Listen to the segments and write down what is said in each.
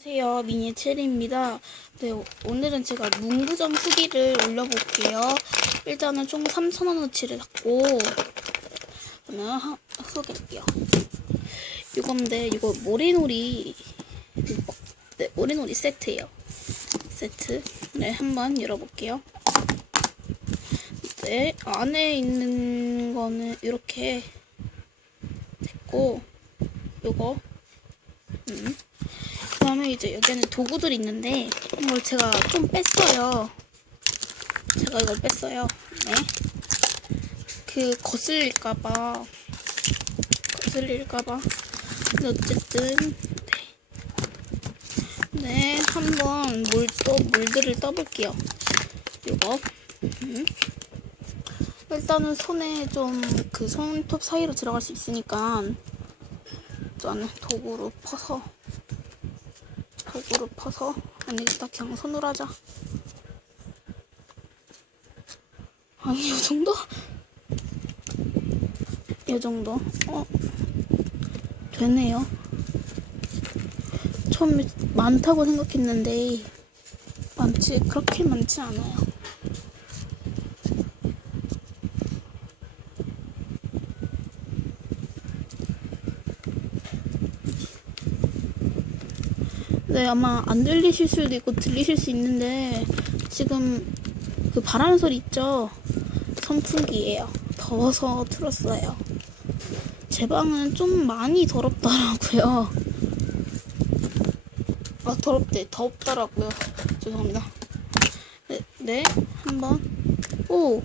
안녕하세요. 미니 체리입니다. 네 오- 오늘은 제가 문구점 후기를 올려볼게요. 일단은 총 3,000원어치를 샀고 하, 후기할게요. 이건데 이거 모래놀이 네 모래놀이 세트예요. 세트. 네 한번 열어볼게요. 네 안에 있는 거는 이렇게 됐고 요거. 음. 이제 여기에는 도구들이 있는데 이걸 제가 좀 뺐어요. 제가 이걸 뺐어요. 네. 그 거슬릴까봐 거슬릴까봐. 근데 어쨌든 네. 네, 한번 물또 물들을 떠볼게요. 이거. 음. 일단은 손에 좀 그 손톱 사이로 들어갈 수 있으니까 저는 도구로 퍼서 도구로 퍼서 안되겠다 그냥 손으로 하자. 아니 이 정도? 이 정도. 어? 되네요. 처음에 많다고 생각했는데 많지 그렇게 많지 않아요 네, 아마 안 들리실 수도 있고 들리실 수 있는데 지금 그 바람 소리 있죠? 선풍기예요. 더워서 틀었어요. 제 방은 좀 많이 더럽더라고요. 아, 더럽대. 덥더라고요. 죄송합니다. 네, 네, 한번. 오,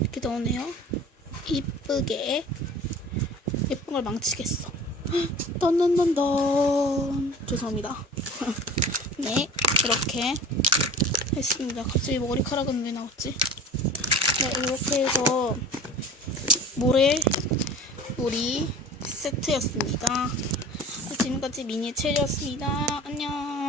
이렇게 나오네요. 이쁘게. 예쁜 걸 망치겠어. 딴딴딴딴. 죄송합니다. 네, 이렇게 했습니다. 갑자기 머리카락은 왜 나왔지? 네, 이렇게 해서 모래 우리 세트였습니다. 지금까지 미니 체리였습니다. 안녕.